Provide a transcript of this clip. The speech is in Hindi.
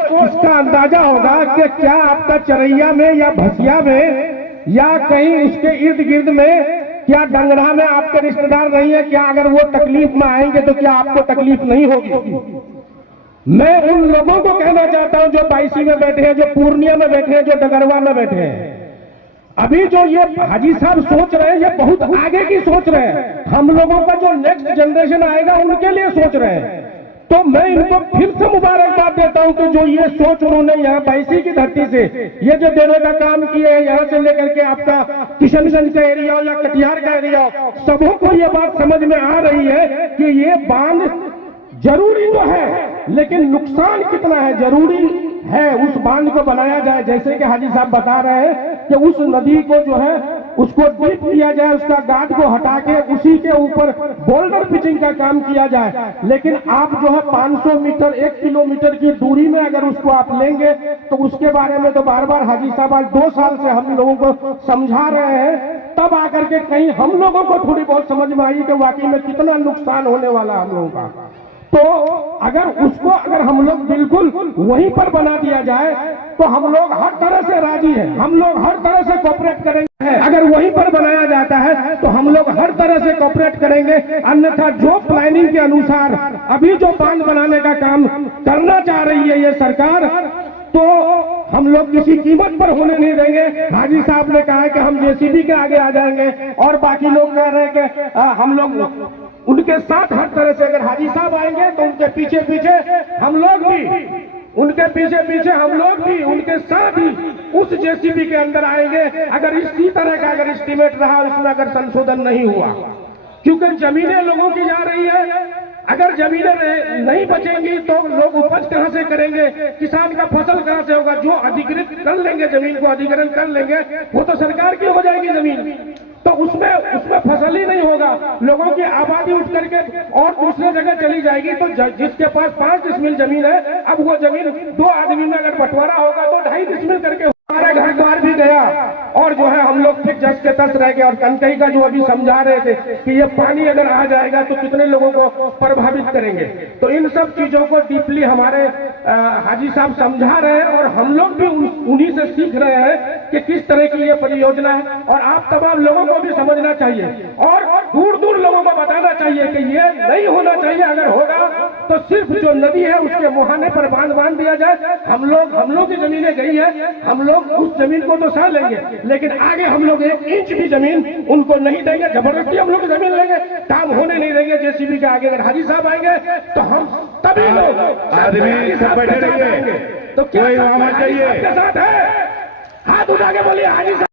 तो इसका अंदाजा होगा कि क्या आपका चरैया में या भसिया में या कहीं उसके इर्द गिर्द में क्या डंगरा में आपके रिश्तेदार नहीं है, क्या अगर वो तकलीफ में आएंगे तो क्या आपको तकलीफ नहीं होगी। मैं उन लोगों को कहना चाहता हूं जो बाईसी में बैठे हैं, जो पूर्णिया में बैठे हैं, जो डगरवा में बैठे हैं। अभी जो ये हाजी साहब सोच रहे हैं ये बहुत आगे की सोच रहे हैं, हम लोगों का जो नेक्स्ट जनरेशन आएगा उनके लिए सोच रहे हैं। तो मैं इनको फिर से मुबारकबाद देता हूं कि जो ये सोच उन्होंने यहाँ बाईसी की धरती से ये जो देने का काम किए हैं, यहाँ से लेकर के आपका किशनगंज का एरिया हो या कटिहार का एरिया हो, सबों को ये बात समझ में आ रही है कि ये बांध जरूरी तो है लेकिन नुकसान कितना है, जरूरी है उस बांध को बनाया जाए। जैसे कि हाजी साहब बता रहे हैं कि उस नदी को जो है उसको डीप किया जाए, उसका गाद को हटा के उसी के ऊपर बोल्डर पिचिंग का काम किया जाए। लेकिन आप जो है 500 मीटर 1 किलोमीटर की दूरी में अगर उसको आप लेंगे तो उसके बारे में तो बार बार हाजी साहब आज 2 साल से हम लोगों को समझा रहे हैं, तब आकर के कहीं हम लोगों को थोड़ी बहुत समझ में आई कि वाकई में कितना नुकसान होने वाला हम लोगों का। तो अगर हम लोग बिल्कुल वहीं पर बना दिया जाए तो हम लोग हर तरह से राजी हैं, हम लोग हर तरह से कोऑपरेट करेंगे। अगर वहीं पर बनाया जाता है तो हम लोग हर तरह से कोऑपरेट करेंगे। अन्यथा जो प्लानिंग के अनुसार अभी जो बांध बनाने का काम करना चाह रही है ये सरकार, तो हम लोग किसी कीमत पर होने नहीं देंगे। हाजी साहब ने कहा है कि हम जेसीबी के आगे आ जाएंगे और बाकी लोग कह रहे हैं कि हम लोग उनके साथ हर तरह से, अगर हाजी साहब आएंगे तो उनके पीछे पीछे हम लोग भी, उनके पीछे पीछे हम लोग भी उनके साथ ही उस जेसीबी के अंदर आएंगे अगर इसी तरह का अगर एस्टीमेट रहा, उसमें अगर संशोधन नहीं हुआ। क्योंकि जमीनें लोगों की जा रही है, अगर जमीनें नहीं बचेंगी तो लोग उपज कहां से करेंगे, किसान का फसल कहां से होगा। जो अधिकृत कर लेंगे, जमीन को अधिग्रहण कर लेंगे, वो तो सरकार की हो जाएगी जमीन, तो उसमें फसल ही नहीं होगा। लोगों की आबादी उठ करके और दूसरे जगह चली जाएगी। तो जिसके पास 5 डिसमिल जमीन है, अब वो जमीन 2 आदमी में अगर बंटवारा होगा तो 2.5 डिसमिल करके हमारे घर द्वार भी गया और जो है हम लोग फिर जस के तस रह गए। और कनकई का जो अभी समझा रहे थे कि ये पानी अगर आ जाएगा तो कितने लोगों को प्रभावित करेंगे। तो इन सब चीजों को डीपली हमारे हाजी साहब समझा रहे हैं और हम लोग भी उन्हीं से सीख रहे हैं कि किस तरह की ये परियोजना है। और आप तमाम लोगों को भी समझना चाहिए और दूर दूर लोगों को बताना चाहिए कि ये नहीं होना चाहिए। अगर होगा तो सिर्फ जो नदी है उसके मुहाने पर बांध दिया जाए। हम लोग की जमीनें गई है, हम लोग उस जमीन को तो सह लेंगे, लेकिन आगे हम लोग 1 इंच भी जमीन उनको नहीं देंगे। जबरदस्ती हम लोग जमीन लेंगे, काम होने नहीं देंगे। जेसीबी के आगे अगर हाजी साहब आएंगे तो हम तभी लोग आदमी सब बैठे रहेंगे। तो क्या चाहिए? हाथ उठा के बोलिए हाजी साहब।